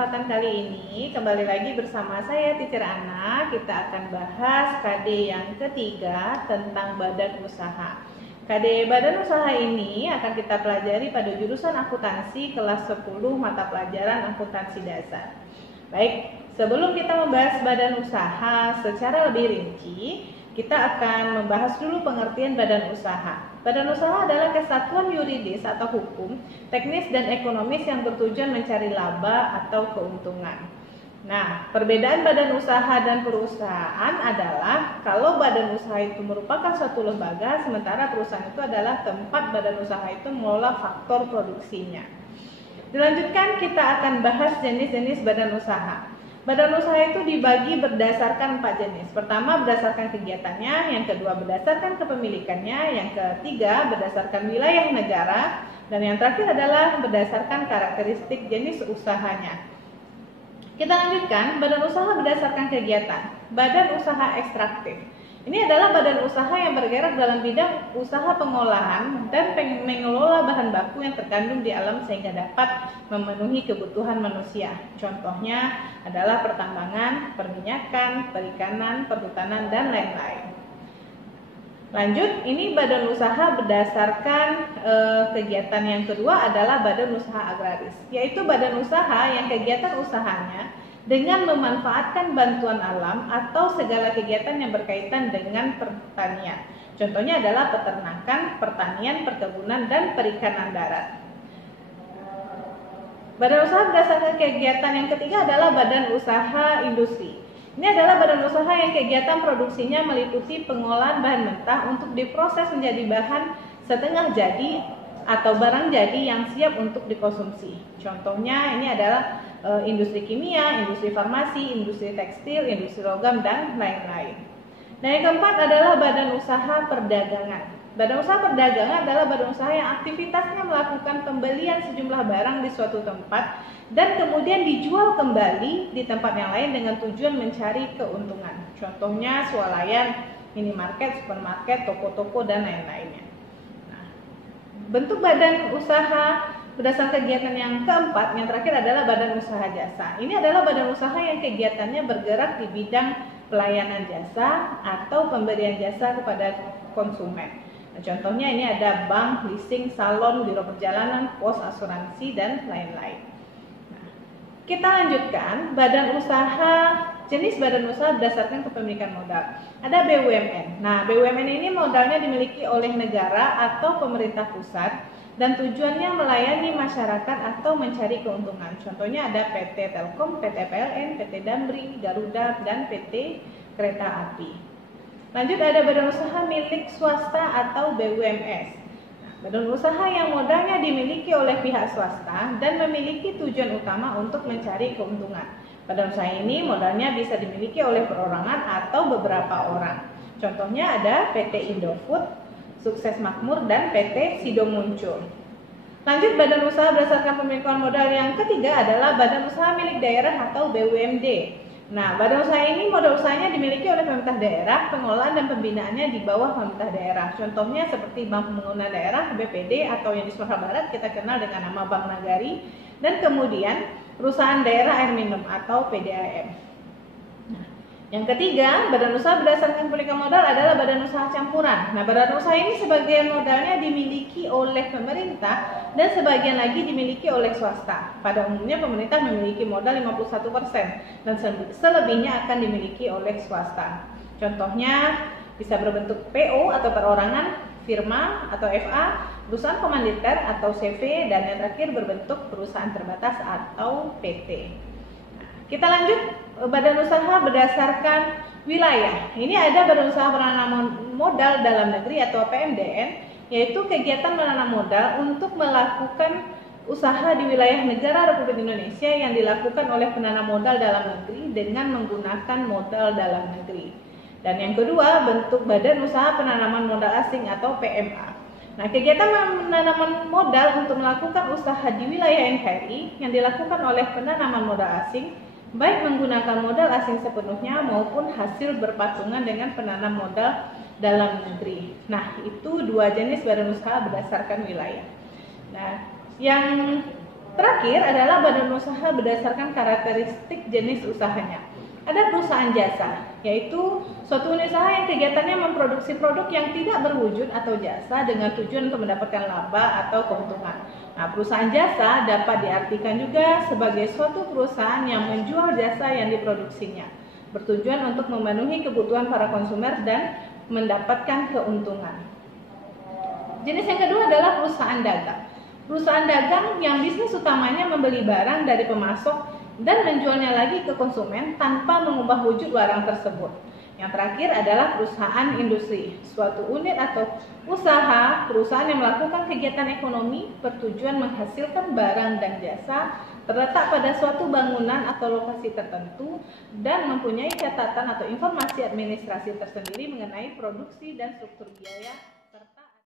kesempatan kali ini kembali lagi bersama saya Teacher Ana. Kita akan bahas KD yang ketiga tentang badan usaha. KD badan usaha ini akan kita pelajari pada jurusan akuntansi kelas 10 mata pelajaran akuntansi dasar. Baik, sebelum kita membahas badan usaha secara lebih rinci, kita akan membahas dulu pengertian badan usaha. Badan usaha adalah kesatuan yuridis atau hukum, teknis dan ekonomis yang bertujuan mencari laba atau keuntungan. Nah, perbedaan badan usaha dan perusahaan adalah kalau badan usaha itu merupakan suatu lembaga, sementara perusahaan itu adalah tempat badan usaha itu mengelola faktor produksinya. Dilanjutkan, kita akan bahas jenis-jenis badan usaha. Badan usaha itu dibagi berdasarkan 4 jenis. Pertama berdasarkan kegiatannya, yang kedua berdasarkan kepemilikannya, yang ketiga berdasarkan wilayah negara, dan yang terakhir adalah berdasarkan karakteristik jenis usahanya. Kita lanjutkan, badan usaha berdasarkan kegiatan. Badan usaha ekstraktif. Ini adalah badan usaha yang bergerak dalam bidang usaha pengolahan dan mengelola bahan baku yang terkandung di alam sehingga dapat memenuhi kebutuhan manusia. Contohnya adalah pertambangan, perminyakan, perikanan, perhutanan, dan lain-lain. Lanjut, ini badan usaha berdasarkan kegiatan yang kedua adalah badan usaha agraris, yaitu badan usaha yang kegiatan usahanya dengan memanfaatkan bantuan alam atau segala kegiatan yang berkaitan dengan pertanian. Contohnya adalah peternakan, pertanian, perkebunan, dan perikanan darat. Badan usaha berdasarkan kegiatan yang ketiga adalah badan usaha industri. Ini adalah badan usaha yang kegiatan produksinya meliputi pengolahan bahan mentah untuk diproses menjadi bahan setengah jadi atau barang jadi yang siap untuk dikonsumsi. Contohnya ini adalah industri kimia, industri farmasi, industri tekstil, industri logam, dan lain-lain. Nah, yang keempat adalah badan usaha perdagangan. Badan usaha perdagangan adalah badan usaha yang aktivitasnya melakukan pembelian sejumlah barang di suatu tempat dan kemudian dijual kembali di tempat yang lain dengan tujuan mencari keuntungan. Contohnya swalayan, minimarket, supermarket, toko-toko, dan lain-lainnya. Nah, bentuk badan usaha berdasarkan kegiatan yang keempat, yang terakhir adalah badan usaha jasa. Ini adalah badan usaha yang kegiatannya bergerak di bidang pelayanan jasa atau pemberian jasa kepada konsumen. Nah, contohnya ini ada bank, leasing, salon, biro perjalanan, pos, asuransi, dan lain-lain. Nah, kita lanjutkan badan usaha, jenis badan usaha berdasarkan kepemilikan modal. Ada BUMN. Nah, BUMN ini modalnya dimiliki oleh negara atau pemerintah pusat dan tujuannya melayani masyarakat atau mencari keuntungan. Contohnya ada PT Telkom, PT PLN, PT Damri, Garuda, dan PT Kereta Api. Lanjut ada badan usaha milik swasta atau BUMS. Badan usaha yang modalnya dimiliki oleh pihak swasta dan memiliki tujuan utama untuk mencari keuntungan. Badan usaha ini modalnya bisa dimiliki oleh perorangan atau beberapa orang. Contohnya ada PT Indofood, Sukses Makmur, dan PT Sido Muncul. Lanjut, badan usaha berdasarkan pemilikan modal yang ketiga adalah badan usaha milik daerah atau BUMD. Nah, badan usaha ini modal usahanya dimiliki oleh pemerintah daerah, pengelolaan dan pembinaannya di bawah pemerintah daerah. Contohnya seperti Bank Pembangunan Daerah, BPD, atau yang di Sumatera Barat kita kenal dengan nama Bank Nagari, dan kemudian perusahaan daerah air minum atau PDAM. Yang ketiga, badan usaha berdasarkan pemilikan modal adalah badan usaha campuran. Nah, badan usaha ini sebagian modalnya dimiliki oleh pemerintah dan sebagian lagi dimiliki oleh swasta. Pada umumnya pemerintah memiliki modal 51% dan selebihnya akan dimiliki oleh swasta. Contohnya bisa berbentuk PO atau perorangan, firma atau FA, perusahaan komanditer atau CV, dan yang terakhir berbentuk perusahaan terbatas atau PT. Kita lanjut, badan usaha berdasarkan wilayah. Ini ada badan usaha penanaman modal dalam negeri atau PMDN, yaitu kegiatan menanam modal untuk melakukan usaha di wilayah negara Republik Indonesia yang dilakukan oleh penanam modal dalam negeri dengan menggunakan modal dalam negeri. Dan yang kedua, bentuk badan usaha penanaman modal asing atau PMA. Nah, kegiatan penanaman modal untuk melakukan usaha di wilayah NKRI yang dilakukan oleh penanaman modal asing baik menggunakan modal asing sepenuhnya maupun hasil berpatungan dengan penanam modal dalam negeri. Nah, itu dua jenis badan usaha berdasarkan wilayah. Nah, yang Terakhir adalah badan usaha berdasarkan karakteristik jenis usahanya. Ada perusahaan jasa, yaitu suatu unit usaha yang kegiatannya memproduksi produk yang tidak berwujud atau jasa dengan tujuan untuk mendapatkan laba atau keuntungan. Nah, perusahaan jasa dapat diartikan juga sebagai suatu perusahaan yang menjual jasa yang diproduksinya, bertujuan untuk memenuhi kebutuhan para konsumen dan mendapatkan keuntungan. Jenis yang kedua adalah perusahaan dagang. Perusahaan dagang yang bisnis utamanya membeli barang dari pemasok dan menjualnya lagi ke konsumen tanpa mengubah wujud barang tersebut. Yang terakhir adalah perusahaan industri, suatu unit atau usaha perusahaan yang melakukan kegiatan ekonomi bertujuan menghasilkan barang dan jasa terletak pada suatu bangunan atau lokasi tertentu dan mempunyai catatan atau informasi administrasi tersendiri mengenai produksi dan struktur biaya